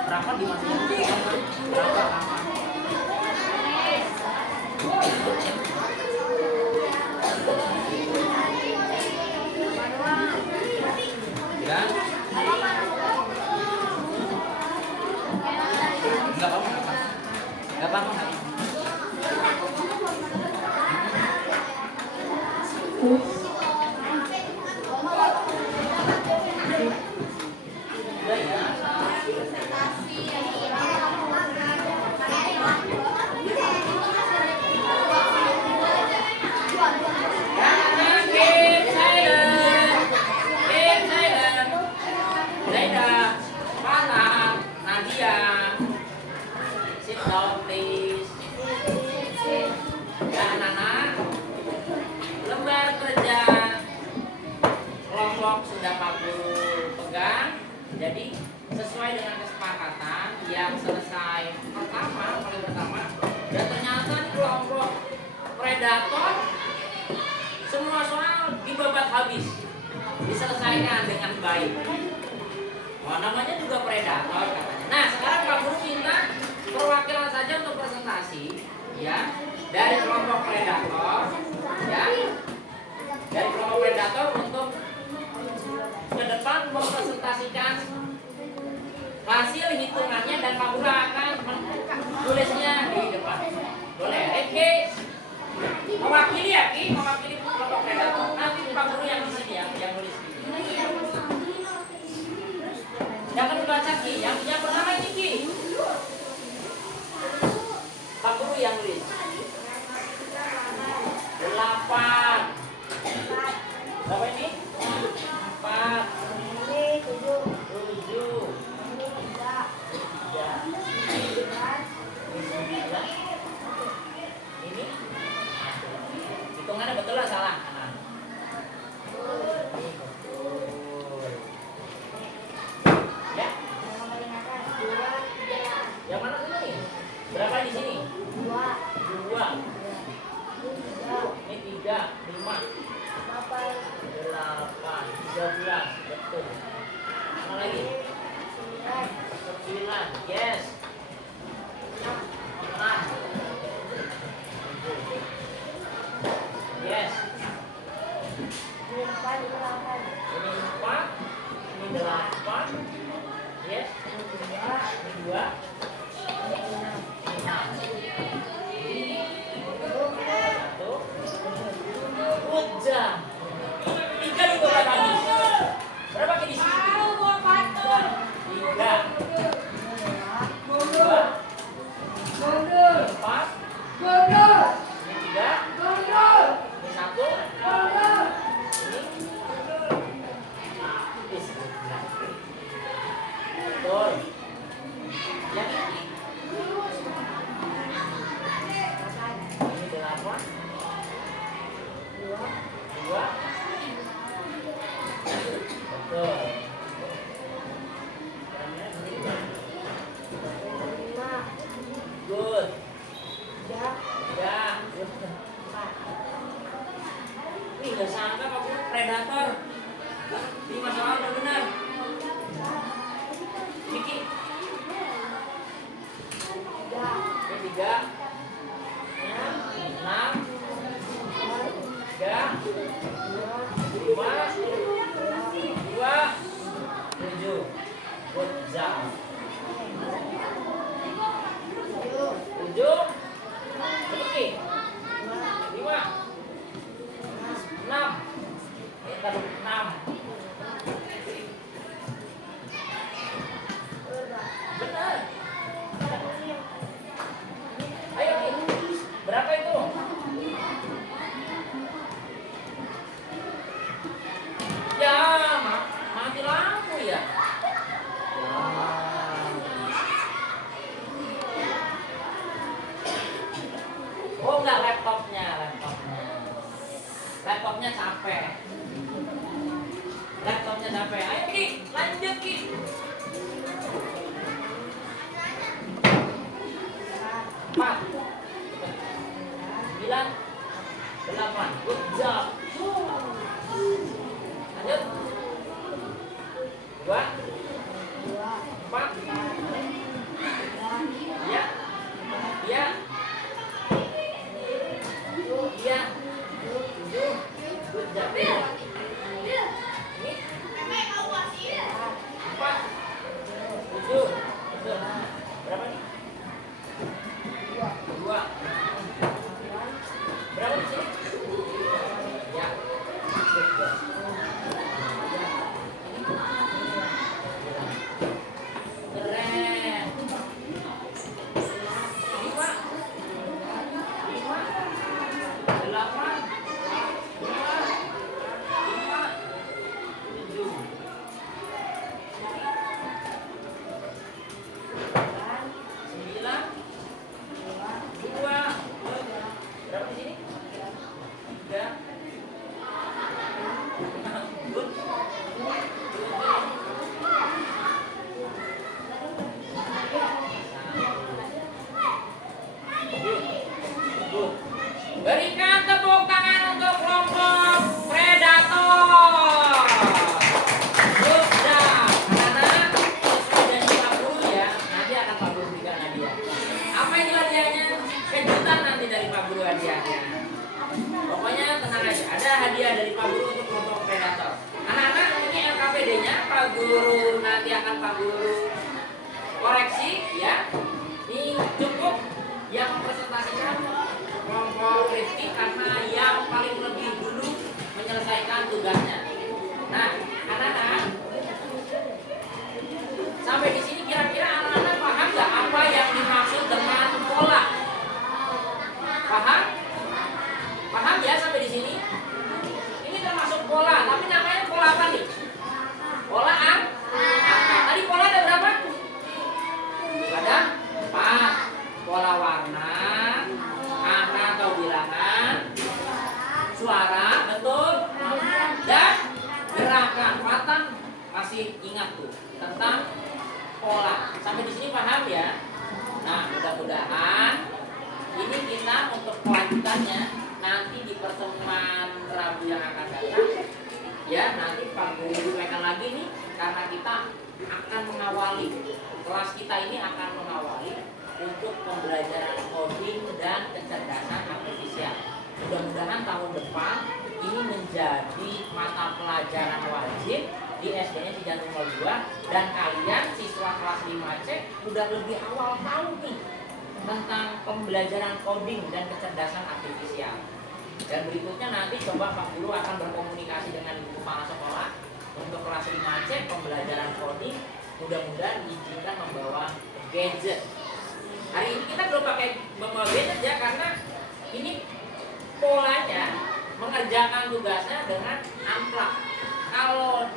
Berapa dimasukin? Berapa? Dan nggak apa-apa. Sudah Pak Guru pegang, jadi sesuai dengan kesepakatan yang selesai paling pertama, dan ternyata di kelompok predator semua soal dibabat habis, diselesaikan dengan baik. Namanya juga predator katanya. Nah sekarang Pak Guru minta perwakilan saja untuk presentasi, ya, dari kelompok predator, ya, dari kelompok predator untuk ke depan mempresentasikan hasil hitungannya, dan Pak Guru akan tulisnya di depan. Boleh? Oke. Mewakili ya, Ki, mewakili kelompok predator. Nanti Pak Guru yang di sini yang nulis. Jangan dibaca Ki, yang pertama ini Ki. Pak Guru yang nulis. 8. Berapa ini? 4. 7. Ini hitungannya betul Yes. Tenang. Yes. Ini 4, ini 8. Yes. Ini 2. Ini 6. 1. Good job. 3 dibuka lagi. Berapa di sini? 3. 2. 4. Ini 3. Ini 1. Betul. Yang ini 8. 2. Betul. Good. Ya. Wih, nggak sangka Pak Guru predator. Ini masalah udah benar. Vicky. Ini 3. 6. 3. 5. 2. 7. Good job. 7. Vicky. 5. 6. Ini taruh 6. Benar. Ayo, berapa itu? Ya, mati lampu ya. Oh enggak, laptopnya. Laptopnya capek. Ayo Ki, lanjut Ki. 4. 9. 8. Good job. Lanjut. 2. 4. Iya. Iya. Iya. 7. Good job. Ini 4. 7. Betul. Berapa nih? 2. Berapa di sini? Ya. Good job. Keren. 5. 8. 1 kelas kita ini akan mengawali untuk pembelajaran coding dan kecerdasan artifisial. Mudah-mudahan tahun depan ini menjadi mata pelajaran wajib di SD-nya di Jantung 02, dan kalian siswa kelas 5C udah lebih awal tahu nih tentang pembelajaran coding dan kecerdasan artifisial. Dan berikutnya nanti coba Pak Guru akan berkomunikasi dengan ibu kepala sekolah untuk kelas 5C pembelajaran coding. Mudah-mudahan diizinkan membawa gadget. Hari ini kita belum pakai membawa gadget ya, karena ini polanya mengerjakan tugasnya dengan unplug. Kalau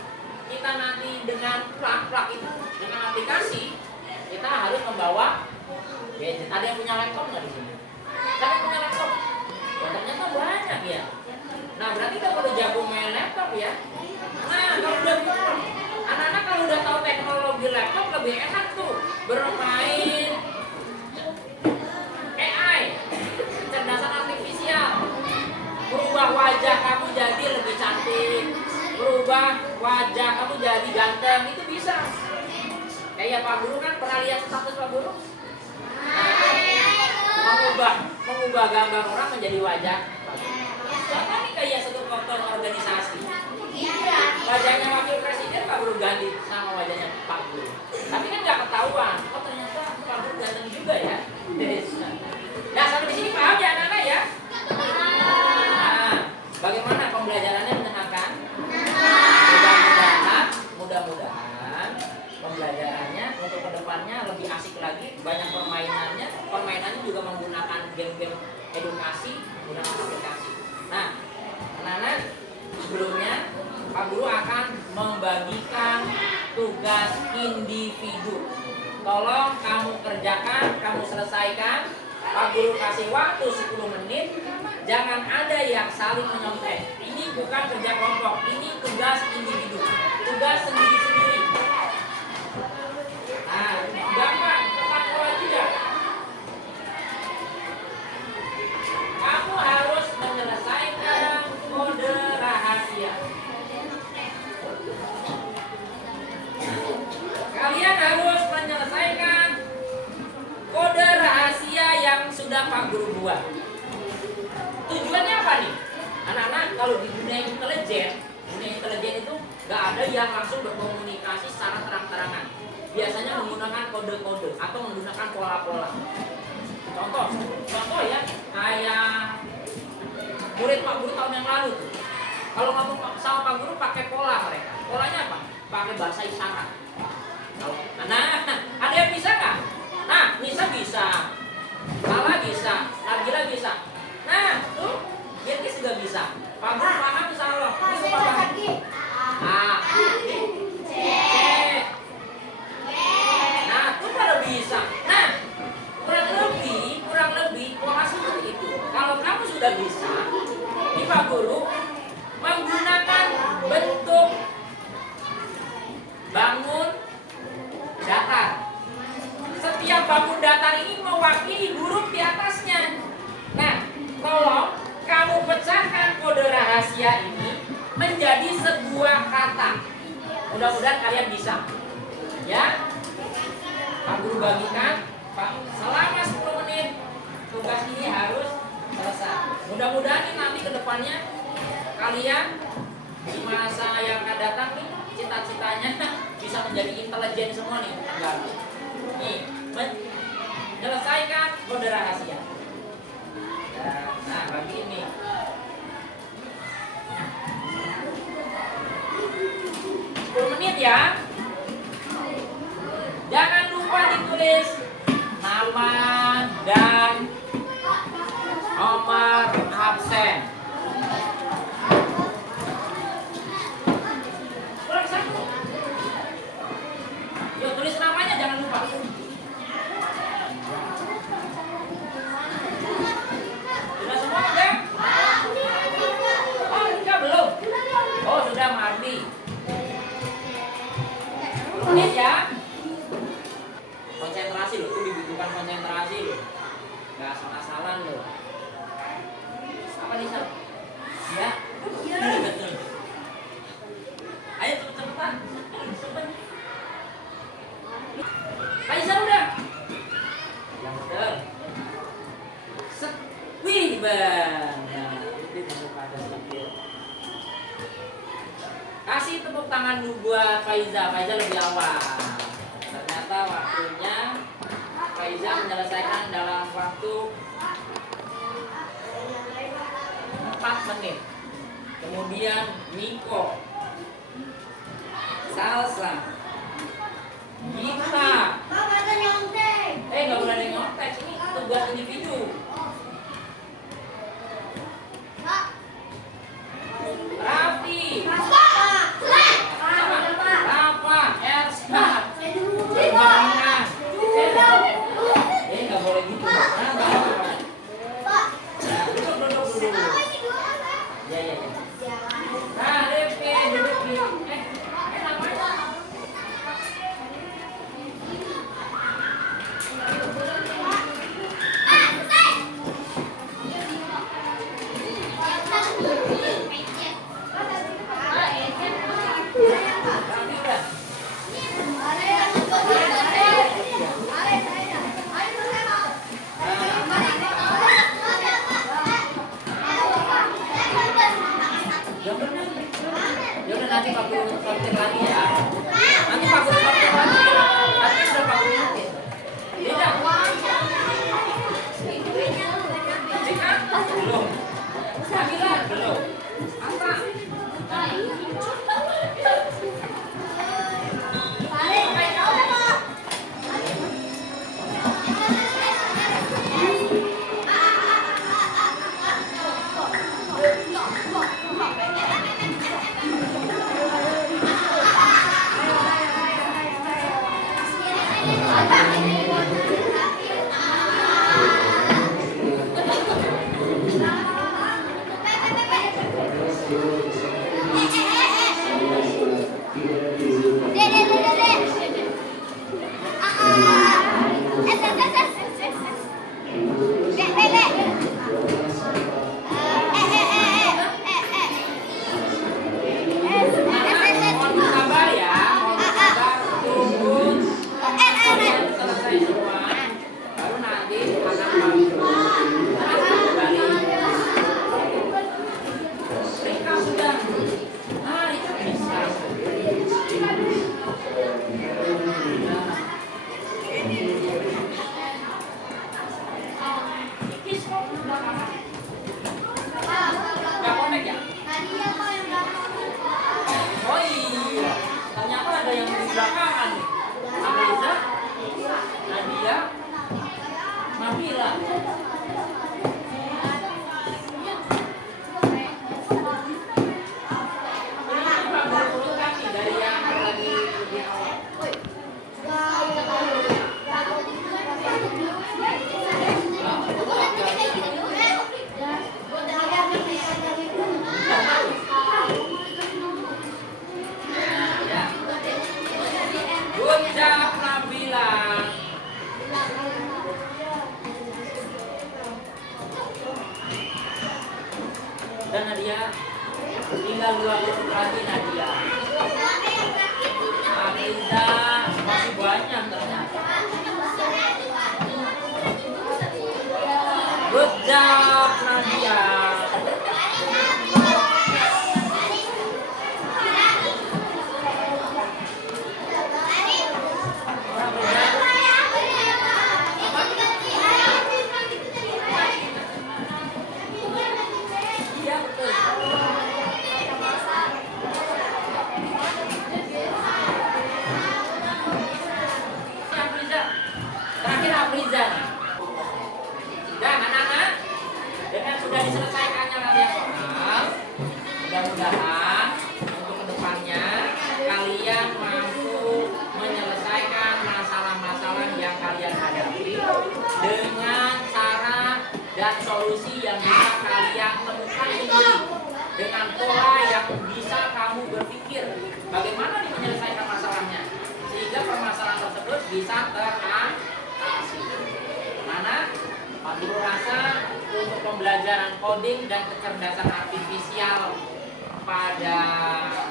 kita nanti dengan plug itu dengan aplikasi, kita harus membawa gadget. Ada yang punya laptop nggak di sini? Siapa yang punya laptop? Ya, ternyata banyak ya. Nah, berarti kita perlu jago main laptop ya. Nah, kalau udah anak-anak kalau udah tahu teknologi laptop lebih enak tuh bermain AI, kecerdasan artifisial, merubah wajah kamu jadi lebih cantik, merubah wajah kamu jadi ganteng, itu bisa. Kayak Pak Guru kan pernah lihat status Pak Guru? Mengubah gambar orang menjadi wajah. Contoh nih kayak satu faktor organisasi. Wajahnya wakil presiden Pak Guru ganti sama wajahnya Pak Guru. Tapi kan nggak ketahuan. Oh ternyata Pak Guru ganteng juga ya. Nah sampai di sini paham ya anak-anak ya? Nah, bagaimana pembelajarannya menyenangkan? Mudah-mudahan pembelajarannya untuk kedepannya lebih asik lagi, banyak permainannya. Permainannya juga menggunakan game-game edukasi, menggunakan aplikasi. Nah, anak-anak, sebelumnya Pak Guru akan membagikan tugas individu. Tolong kamu kerjakan, kamu selesaikan. Pak Guru kasih waktu 10 menit. Jangan ada yang saling menyontek. Ini bukan kerja kelompok, ini tugas individu, tugas sendiri-sendiri. Nah, gampang, tepat kewajiban. Kamu harus menyelesaikan kode rahasia. Kalian harus menyelesaikan kode rahasia yang sudah Pak Guru buat. Tujuannya apa nih? Anak-anak, kalau di dunia intelijen itu nggak ada yang langsung berkomunikasi secara terang-terangan. Biasanya menggunakan kode-kode atau menggunakan pola-pola. Contoh ya, kayak murid Pak Guru tahun yang lalu tuh. Kalau ngomong sama Pak Guru pakai pola mereka. Polanya apa? Pakai bahasa isyarat. Nah, ada yang bisa nggak? Nah, Nisa bisa, Lala bisa, Nabila bisa. Nah, tuh, Birkis juga bisa. Pak Guru paham insya Allah. Ini paham. A, C. Nah, tuh pada bisa. Nah, kurang lebih pola seperti itu. Kalau kamu sudah bisa, ini Pak Guru menggunakan bentuk bangun datar. Setiap bangun datar ini mewakili huruf di atasnya. Nah, tolong kamu pecahkan kode rahasia ini menjadi sebuah kata. Mudah-mudahan kalian bisa. Ya, Pak Guru bagikan. Pak, selama 10 menit tugas ini harus selesai. Mudah-mudahan ini nanti ke depannya kalian di masa yang akan datang nih, cita-citanya bisa menjadi intelijen semua nih. Nih, menyelesaikan kode rahasia. Nah, bagi ini. Menit ya. Jangan lupa ditulis nama dan nomor absen. Kurang satu. Yuk tulis namanya, jangan lupa. Sudah semua udah? Oh, enggak belum. Oh, sudah Mardi. Menit ya. Konsentrasi loh, itu dibutuhkan konsentrasi loh. Gak asal-asalan loh. Apa nih Sal? Ya? Ayo cepet-cepetan. buat Faiza. Faiza lebih awal. Ternyata waktunya Faiza menyelesaikan dalam waktu 4 menit. Kemudian Miko, Salsa, Gita. Nggak boleh ada yang nyontek. Ini tugas individu. Raffi, Rafa, Ersa, Marina. Nggak boleh gitu. Duduk. Ya. Nah, Rifki, duduk di. Namanya. Raffi udah. Ya udah nanti Pak Guru sortir lagi ya. Nanti Pak Guru sortir lagi. Nanti udah Pak Guru sortir. Tidak. Belum. Nabila belum. Apa? Mohon sabar ya. Mohon sabar. Tunggu. Selesai semua. Baru nanti akan kembali. Rika sudah. Rika bisa. Kikis kok udah kalah. Nggak connect ya? Oh iya, ternyata ada yang di belakangan nih. Reza, Nadia, Nabila. Ini Pak Guru urutkan nih dari yang lagi lebih awal. Ucap Nabila. Dan Nadia, tinggal 2 huruf lagi Nadia. Apriza masih banyak ternyata. Good job Nadia. Iya betul. Apriza. Terakhir Apriza nih. Dan anak-anak, dengan sudah diselesaikannya kalian soal, mudah-mudahan untuk kedepannya kalian mampu menyelesaikan masalah-masalah yang kalian hadapi dengan cara dan solusi yang bisa kalian temukan sendiri, dengan pola yang bisa kamu berpikir bagaimana nih menyelesaikan masalahnya sehingga permasalahan tersebut bisa teratasi. Mana Pak Guru rasa untuk pembelajaran coding dan kecerdasan artifisial pada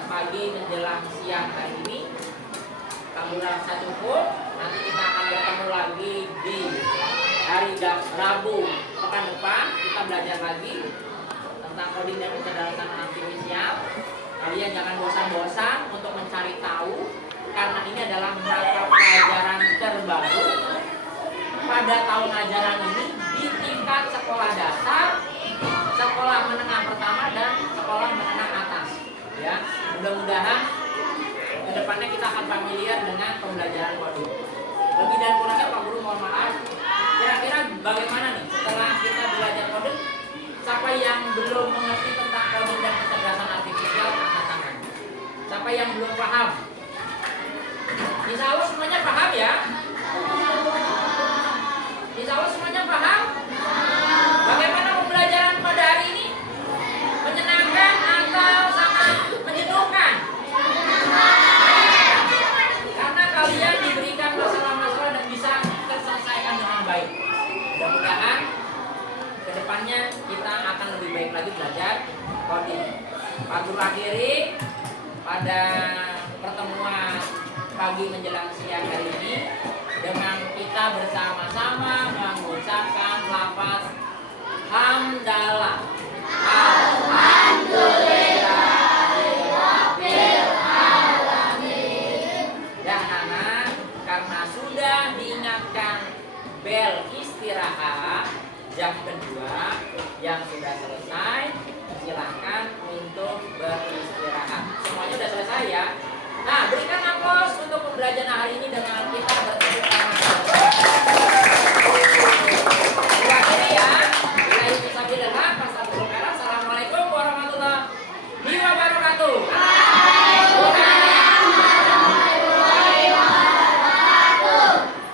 pagi menjelang siang hari ini Pak Guru rasa cukup. Nanti kita akan bertemu lagi di hari Rabu pekan depan. Kita belajar lagi tentang coding dan kecerdasan artifisial. Kalian jangan bosan-bosan untuk mencari tahu, karena ini adalah mata pelajaran terbaru pada tahun ajaran ini di tingkat sekolah dasar, sekolah menengah pertama, dan sekolah menengah atas. Ya, mudah-mudahan kedepannya kita akan familiar dengan pembelajaran coding. Lebih dan kurangnya Pak Guru mohon maaf. Kira-kira bagaimana nih setelah kita belajar coding? Siapa yang belum mengerti tentang coding dan kecerdasan artifisial angkat tangan. Siapa yang belum paham? Insya Allah semuanya paham ya? Insya Allah semuanya paham? Bagaimana pembelajaran pada hari ini? Menyenangkan atau sangat menjenuhkan? Karena kalian diberikan masalah-masalah dan bisa terselesaikan dengan baik. Mudah-mudahan kedepannya kita akan lebih baik lagi belajar coding. Pak Guru akhiri pada pertemuan pagi menjelang siang hari ini dengan kita bersama-sama mengucapkan lafaz hamdalah. Alhamdulillahirabbil alamin. Dan anak, karena sudah diingatkan bel istirahat jam kedua yang sudah selesai, silakan untuk beristirahat. Semuanya sudah selesai ya. Nah, berikan aplaus untuk pembelajaran hari ini dengan kita bertepuk tangan. Akhirnya ya, bila bisa bilang Assalamualaikum warahmatullahi wabarakatuh.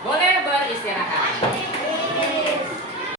Boleh beristirahat.